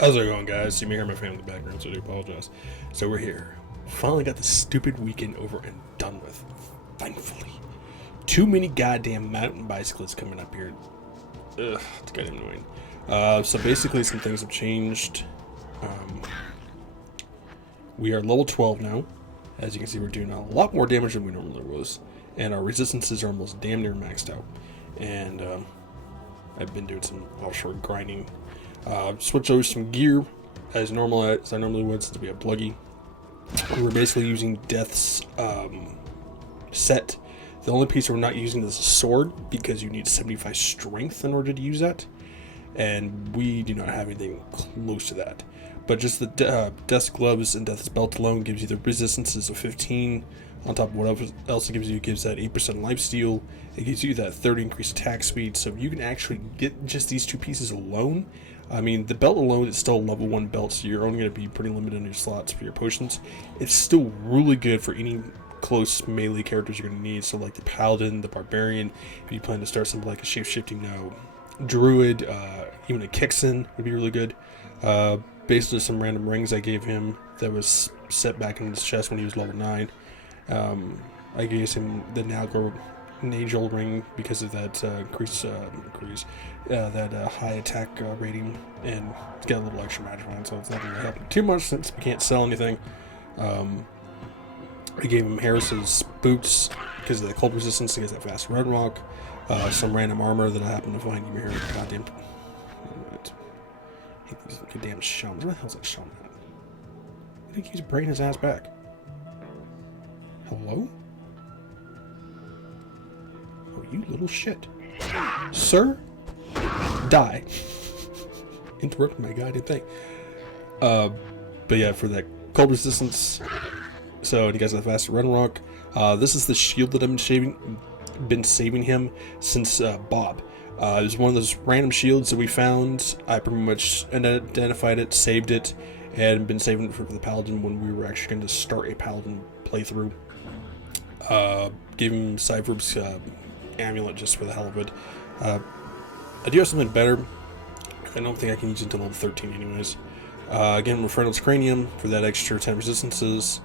How's it going, guys? You may hear my family in the background, so I do apologize. So we're here. Finally got the stupid weekend over and done with. Thankfully. Too many goddamn mountain bicyclists coming up here. Ugh, it's kind of annoying. So basically some things have changed. We are level 12 now. As you can see, we're doing a lot more damage than we normally was. And our resistances are almost damn near maxed out. And I've been doing some offshore grinding. Switch over some gear as I normally would, since we have Bluggy. We're basically using Death's set. The only piece we're not using is a sword, because you need 75 strength in order to use that, and we do not have anything close to that. But just the Death's gloves and Death's belt alone gives you the resistances of 15. On top of what else it gives that 8% lifesteal. It gives you that 30 increased attack speed. So you can actually get just these two pieces alone. I mean, the belt alone is still a level 1 belt, so you're only going to be pretty limited on your slots for your potions. It's still really good for any close melee characters you're going to need. So like the Paladin, the Barbarian, if you plan to start something like a shape-shifting Druid, even a Kixen would be really good. Based on some random rings I gave him that was set back in his chest when he was level 9. I gave him the Nagel ring because of that high attack rating, and it's got a little extra magic on it, so it's not going to help him too much since we can't sell anything. I gave him Harris's boots because of the cold resistance against that fast red rock. Some random armor that I happened to find. You hear goddamn. I hate these goddamn shamans. Where the hell's that shaman at? I think he's bringing his ass back. Hello? Oh, you little shit. Sir? Die. Interrupt my goddamn thing. But yeah, for that cold resistance. So, you guys have the faster run rock. This is the shield that I've been saving him since Bob. It was one of those random shields that we found. I pretty much identified it, saved it, and been saving it for the Paladin when we were actually going to start a Paladin playthrough. Gave him Cyber's amulet just for the hell of it. I do have something better. I don't think I can use it until level 13 anyways. Again, Referendum's Cranium for that extra 10 resistances.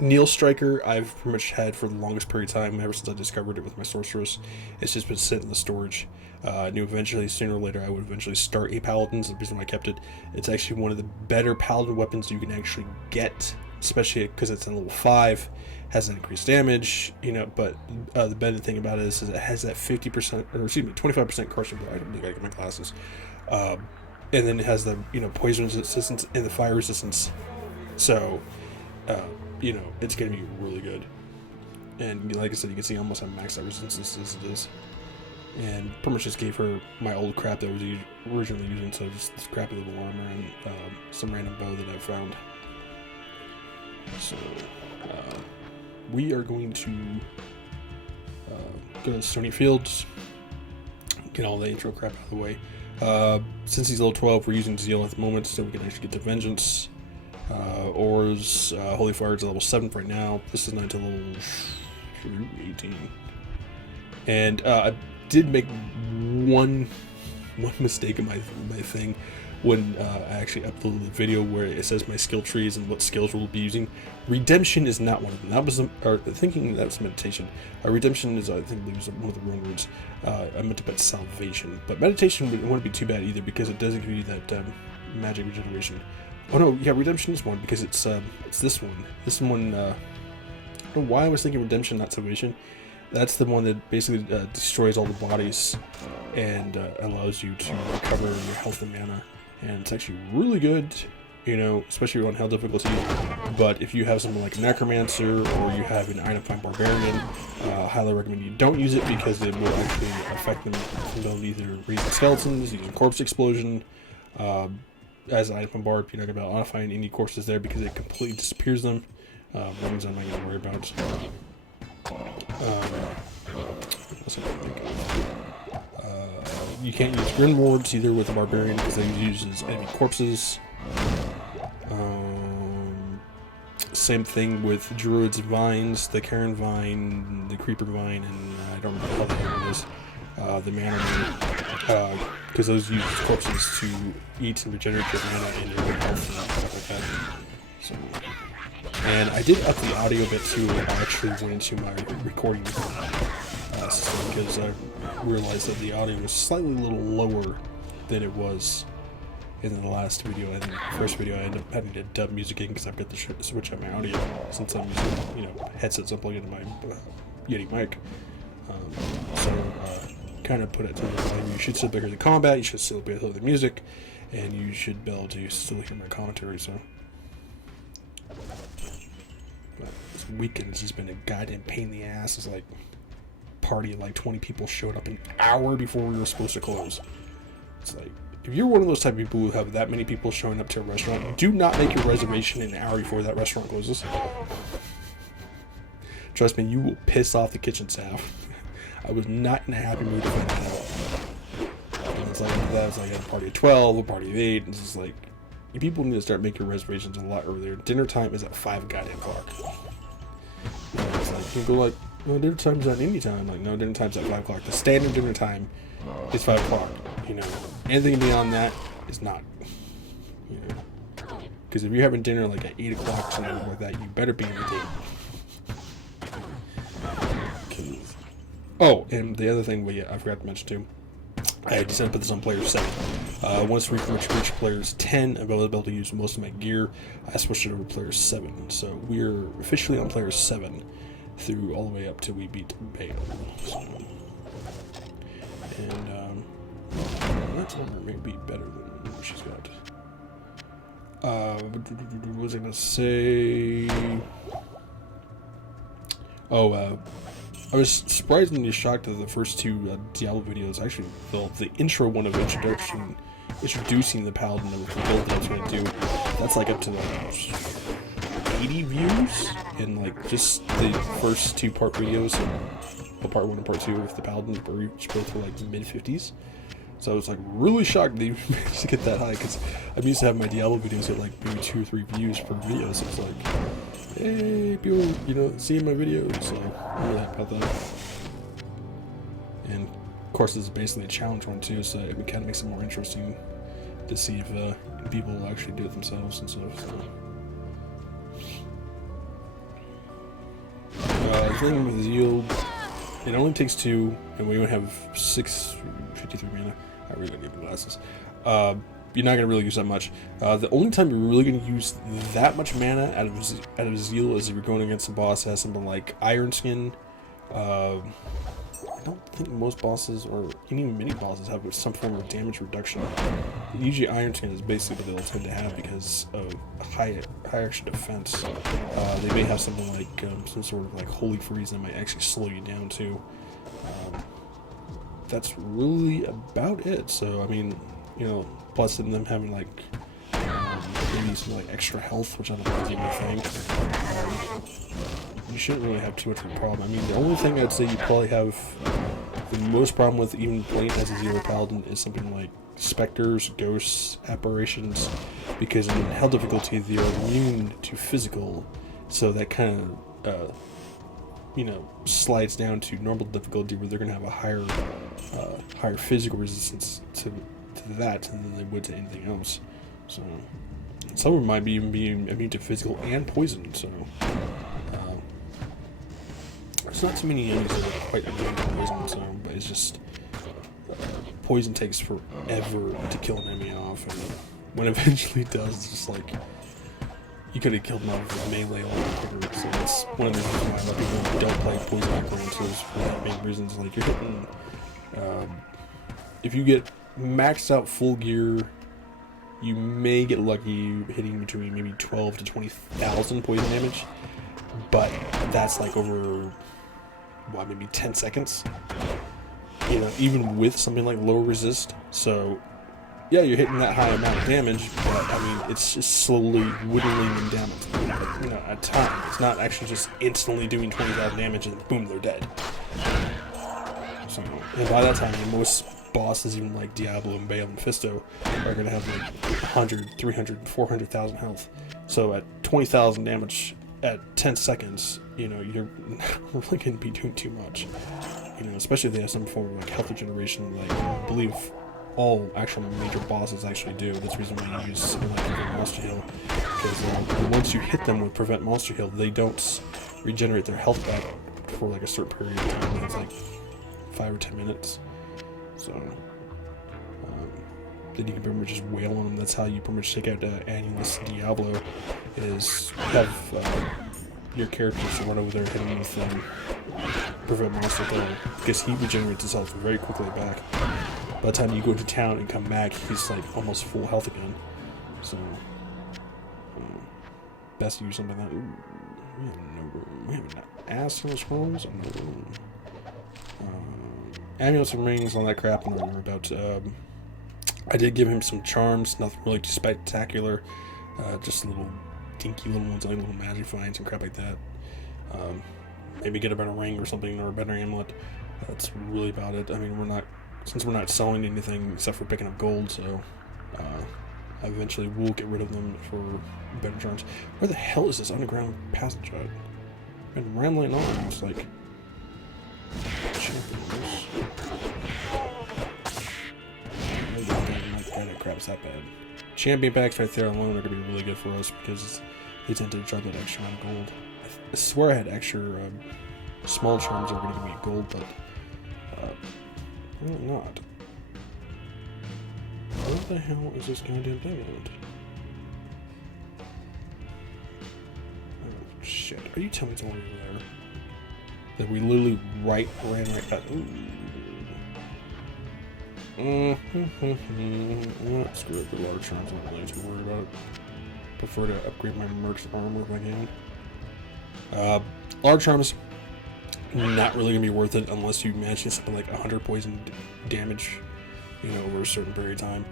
Neil Striker I've pretty much had for the longest period of time, ever since I discovered it with my sorceress. It's just been sitting in the storage. I knew eventually, sooner or later, I would eventually start a Paladin. So the reason why I kept it, it's actually one of the better Paladin weapons you can actually get, especially because it's in level 5, has an increased damage, but the better thing about it is it has that 25% crushing blow. I don't think I get my glasses. And then it has the, poison resistance and the fire resistance. So, it's going to be really good. And like I said, you can see almost how maxed out resistance as it is. And pretty much just gave her my old crap that I was originally using, so just this crappy little armor and some random bow that I found. So, we are going to go to Stony Fields, get all the intro crap out of the way. Since he's level 12, we're using Zeal at the moment, so we can actually get the Vengeance. Ors, Holy Fire is level 7 right now. This is not until level 18. And I did make one mistake in my thing when I actually uploaded the video where it says my skill trees and what skills we'll be using. Redemption is not one of them. That was thinking that was meditation. Redemption is, I think, one of the wrong words. I meant to put salvation, but meditation wouldn't be too bad either because it doesn't give you that magic regeneration. Oh no, yeah, redemption is one because it's this one. This one, I don't know why I was thinking redemption, not salvation. That's the one that basically destroys all the bodies and allows you to recover your health and mana. And it's actually really good, especially on hell difficulty. But if you have something like a Necromancer or you have an item find Barbarian, I highly recommend you don't use it because it will actually affect them. They'll either raise the skeletons, using Corpse Explosion. As an item barb, you're not going to be able to find any corpses there because it completely disappears them. Rings I'm not going to worry about. You can't use Grin Wards either with a Barbarian because they use as enemy corpses. Same thing with Druid's Vines, the Karen Vine, the Creeper Vine, and I don't remember how the other one is. the mana, because those use corpses to eat and regenerate your mana and your health and stuff like that. So, and I did up the audio a bit too. I actually went into my recording system because I realized that the audio was slightly a little lower than it was in the last video. I think the first video I ended up having to dub music in because I've got to switch out my audio since I'm using, headsets unplugged into my Yeti mic. Kind of put it to you should still be able to hear the combat, you should still be able to hear the music, and you should be able to still hear my commentary. So, but this weekend has just been a goddamn pain in the ass. It's like party of like 20 people showed up an hour before we were supposed to close. It's like, if you're one of those type of people who have that many people showing up to a restaurant, do not make your reservation an hour before that restaurant closes. Trust me, you will piss off the kitchen staff. I was not in a happy mood to find that out. And it's like, that was like a party of 12, a party of 8, and it's just like, you people need to start making reservations a lot earlier. Dinner time is at 5 goddamn o'clock. It's like, people go like, no, dinner time's not any time. Like, no, dinner time's at 5 o'clock. The standard dinner time is 5 o'clock. Anything beyond that is not. Because if you're having dinner like at 8 o'clock or something like that, you better be in the game. Oh, and the other thing I forgot to mention too, I decided to put this on player 7. Once we reach players 10, I'll be able to use most of my gear. I switched it over to player 7. So we're officially on player 7 through all the way up till we beat Bale. So, and that's one maybe better than what she's got. What was I going to say? I was surprisingly shocked that the first 2 Diablo videos, actually the intro one of introducing the Paladin, the build that I was going to do, that's like up to like 80 views, and like just the first 2 part videos, part 1 and part 2 with the Paladin were each both like mid-50s. So I was like really shocked that you managed to get that high, because I'm used to having my Diablo videos at like maybe 2 or 3 views per video, so it's like, hey, people, seeing my videos, so I'm really happy about that. And of course, this is basically a challenge one too, so it kind of makes it more interesting to see if people will actually do it themselves and stuff. So. The thing with Zeal, it only takes 2, and we only have 653 mana. I really need the glasses. You're not going to really use that much. The only time you're really going to use that much mana out of Zeal is if you're going against a boss that has something like Iron Skin. I don't think most bosses, or even mini bosses, have some form of damage reduction. Usually Iron Skin is basically what they'll tend to have because of high action defense. They may have something like some sort of like Holy Freeze that might actually slow you down too. That's really about it. So I mean, plus in them having like maybe some like extra health, which I don't think is even a thing. You shouldn't really have too much of a problem. I mean, the only thing I'd say you probably have the most problem with even playing as a Zero Paladin is something like specters, ghosts, apparitions, because in hell difficulty they are immune to physical, so that kind of slides down to normal difficulty where they're going to have a higher physical resistance to that than they would to anything else. So some of them might be even be immune to physical and poison. So there's not too many enemies that are quite immune to poison. So, but it's just poison takes forever to kill an enemy off, and when it eventually does, it's just like you could have killed them off with melee a lot quicker. So that's one of the reasons why a lot of people who don't play poison necromancers for that main reasons. Like you're hitting, if you get maxed out full gear, you may get lucky hitting between maybe 12 to 20,000 poison damage, but that's like over maybe 10 seconds. Even with something like low resist. So yeah, you're hitting that high amount of damage, but I mean, it's just slowly whittling them down at time. It's not actually just instantly doing 20,000 damage and boom, they're dead. So, and by that time, most bosses, even like Diablo and Bale and Fisto, are going to have like 100, 300, 400,000 health. So at 20,000 damage at 10 seconds, you're not really going to be doing too much. you know, especially if they have some form of like health regeneration, like I believe all actual major bosses actually do. That's the reason why you use something like Prevent Monster Heal, because once you hit them with Prevent Monster Heal, they don't regenerate their health back for like a certain period of time. It's like 5 or 10 minutes. So then you can pretty much just wail on them. That's how you pretty much take out Annulus Diablo, is have your characters run over there, hit him with Prevent Monster Heal, because he regenerates himself very quickly back. By the time you go to town and come back, he's like almost full health again. So best to use something like that. Ooh, we have no room. We have an ass in those rooms. Amulets and rings, all that crap. I'm not worried about. I did give him some charms, nothing really too spectacular. Just little dinky little ones, like little magic finds and crap like that. Maybe get a better ring or something, or a better amulet. That's really about it. I mean, since we're not selling anything except for picking up gold, so I eventually will get rid of them for better charms. Where the hell is this underground passage at? I've been rambling on. It's like champions. That crap's that bad. Champion packs right there alone are going to be really good for us because they tend to drop that extra amount of gold. I swear I had extra small charms that were going to give me gold, but apparently not. What the hell is this goddamn thing on? Oh shit! Are you telling me it's over there? That we literally ran right past? Screw it, the water charms, I'm not really too worried about it. Prefer to upgrade my merc's armor if I can. Large charms, not really gonna be worth it unless you manage to get something like 100 poison damage, you know, over a certain period of time.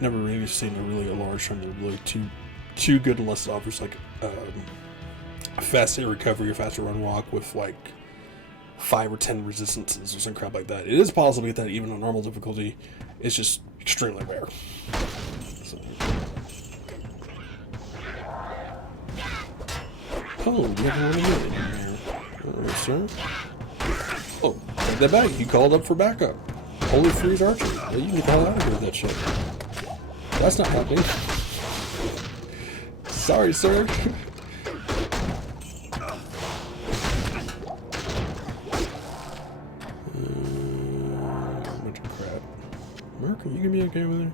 Never really seen a large charm that really too good unless it offers like a faster recovery or faster run walk with like 5 or 10 resistances or some crap like that. It is possible to get that even on normal difficulty. It's just extremely rare. So. Oh, we have another unit in here. Alright, sir. Oh, take that back. You called up for backup. Holy Freeze Archer. Well, you can get the hell out of here with that shit. That's not happening. Sorry, sir. Are you gonna be okay with it?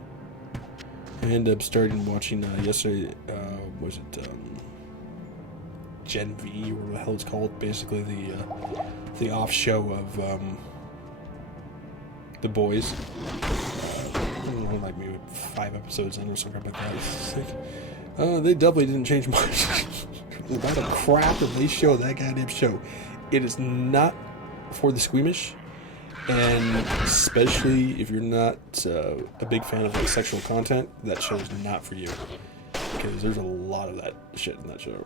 I ended up starting watching yesterday. Was it Gen V or what the hell it's called? Basically the off show of The Boys. I don't know, like maybe 5 episodes in or something like that. It's like, they definitely didn't change much. The amount of crap that they show that goddamn show. It is not for the squeamish. And especially if you're not a big fan of like sexual content, that show is not for you, because there's a lot of that shit in that show.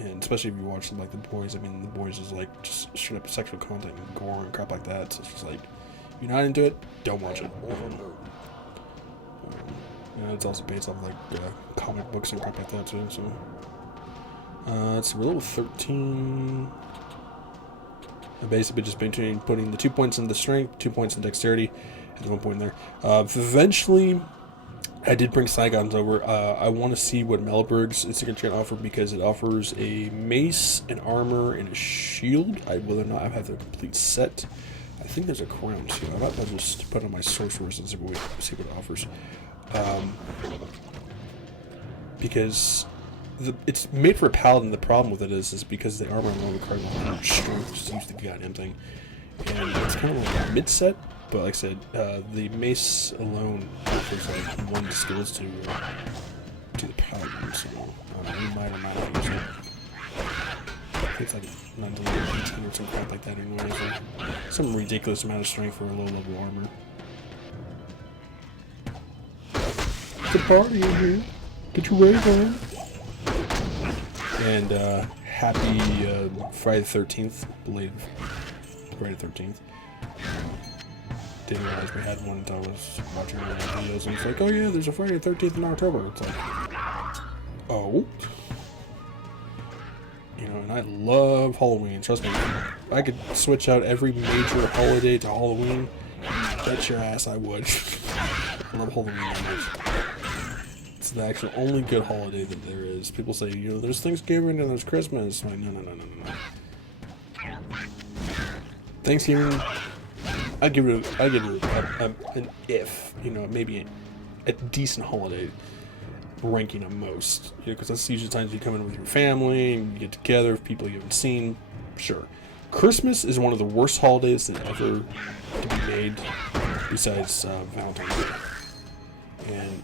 And especially if you watch something like The Boys, I mean, The Boys is like just straight up sexual content and gore and crap like that. So it's just like, if you're not into it, don't watch it. It's also based off like comic books and crap like that too. So it's level 13. Basically just between putting the 2 points in the strength, 2 points in dexterity, and 1 point in there. Eventually, I did bring Saigons over. I want to see what Malberg's Secret can offer, because it offers a mace, an armor, and a shield. Whether or not I have the complete set. I think there's a crown too. I might just put on my sorcerers and see what it offers. Because it's made for a paladin. The problem with it is because the armor alone requires a huge strength just to use the goddamn thing, and it's kind of like a mid set. But like I said, the mace alone offers like 1 skills to the paladin, so we might or might not use it. I think it's like 9 to 18 or some crap like that anyway. So some ridiculous amount of strength for a low level armor. It's a party in here. Get your wave on. And happy Friday the 13th, belated Friday the 13th. Didn't realize we had one until I was watching one of the videos, and it's like, oh yeah, there's a Friday the 13th in October. It's like, oh. You know, and I love Halloween. Trust me, I could switch out every major holiday to Halloween. Bet your ass I would. I love Halloween that much. It's the actual only good holiday that there is. People say, you know, there's Thanksgiving and there's Christmas. I'm like, no. Thanksgiving, I give it an if, you know, maybe a decent holiday ranking at most, because that's usually times you come in with your family and you get together with people you haven't seen. Sure. Christmas is one of the worst holidays that ever to be made, besides Valentine's Day. And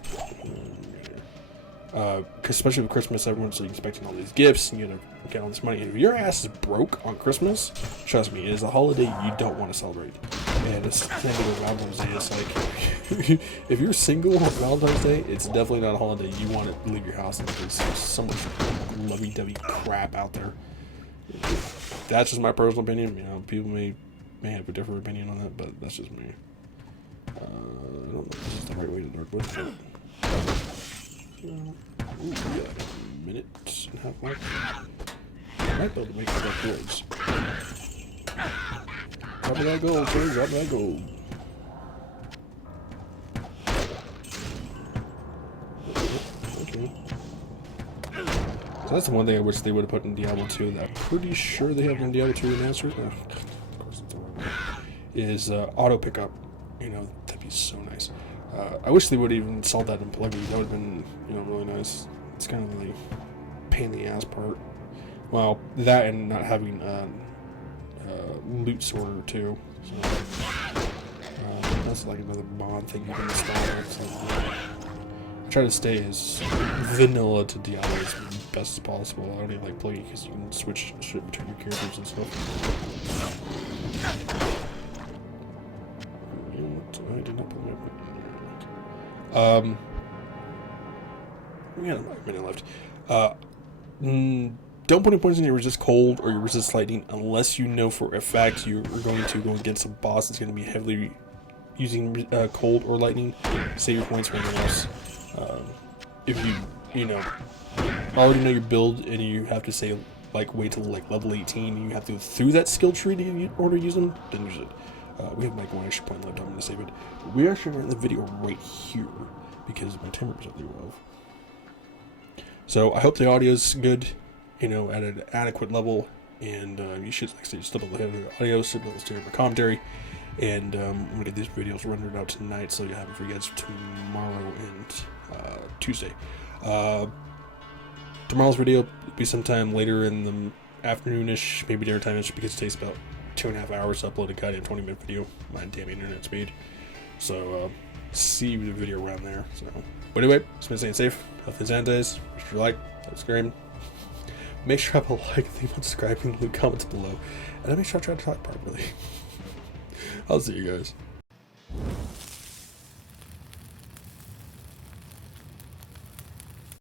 especially with Christmas, everyone's like expecting all these gifts and you know, get all this money. If your ass is broke on Christmas, trust me, it is a holiday you don't want to celebrate. And it's the same thing with Valentine's Day. It's like, if you're single on Valentine's Day, it's definitely not a holiday you want to leave your house because there's so much lovey-dovey crap out there. That's just my personal opinion. You know, people may have a different opinion on that, but that's just me. I don't know if this is the right way to dark wood. Ooh, we got a minute and a half left. I might be able to make the dark woods. Drop that gold, please. Drop that gold. Okay. So that's the one thing I wish they would have put in Diablo 2 that I'm pretty sure they have in Diablo 2 Remastered. Oh, of course it's over. Is auto pickup. You know, that'd be so nice. I wish they would have even installed that in plugins. That would have been, you know, really nice. It's kind of the pain in the ass part. Well, that and not having loot sorter too. So that's like another mod thing you can install. So, I try to stay as vanilla to Diablo as best as possible. I don't even like plugin because you can switch shit between your characters and stuff. I did not put my we got a minute left. Don't put any points in your resist cold or your resist lightning unless you know for a fact you're going to go against a boss that's going to be heavily using cold or lightning. Save your points for anything else. If you know already know your build and you have to say like wait till like level 18 and you have to go through that skill tree to order use them, then use it. We have like one extra point left. I'm going to save it. We actually ran the video right here because my timer was up there above. So I hope the audio is good, you know, at an adequate level, and you should like still be able to hear the audio, still be able to hear my commentary, and I'm going to get these videos rendered out tonight, so you have it for you guys tomorrow and Tuesday. Tomorrow's video will be sometime later in the afternoonish, maybe dinner time-ish, because it takes about 2.5 hours to upload a goddamn 20-minute video. My damn internet speed. So see the video around there. So, but anyway, it's been staying safe. Healthy sanitize. Make sure you like, subscribe. Make sure I have a like, think about subscribing, leave comments below, and I make sure I try to talk properly. I'll see you guys.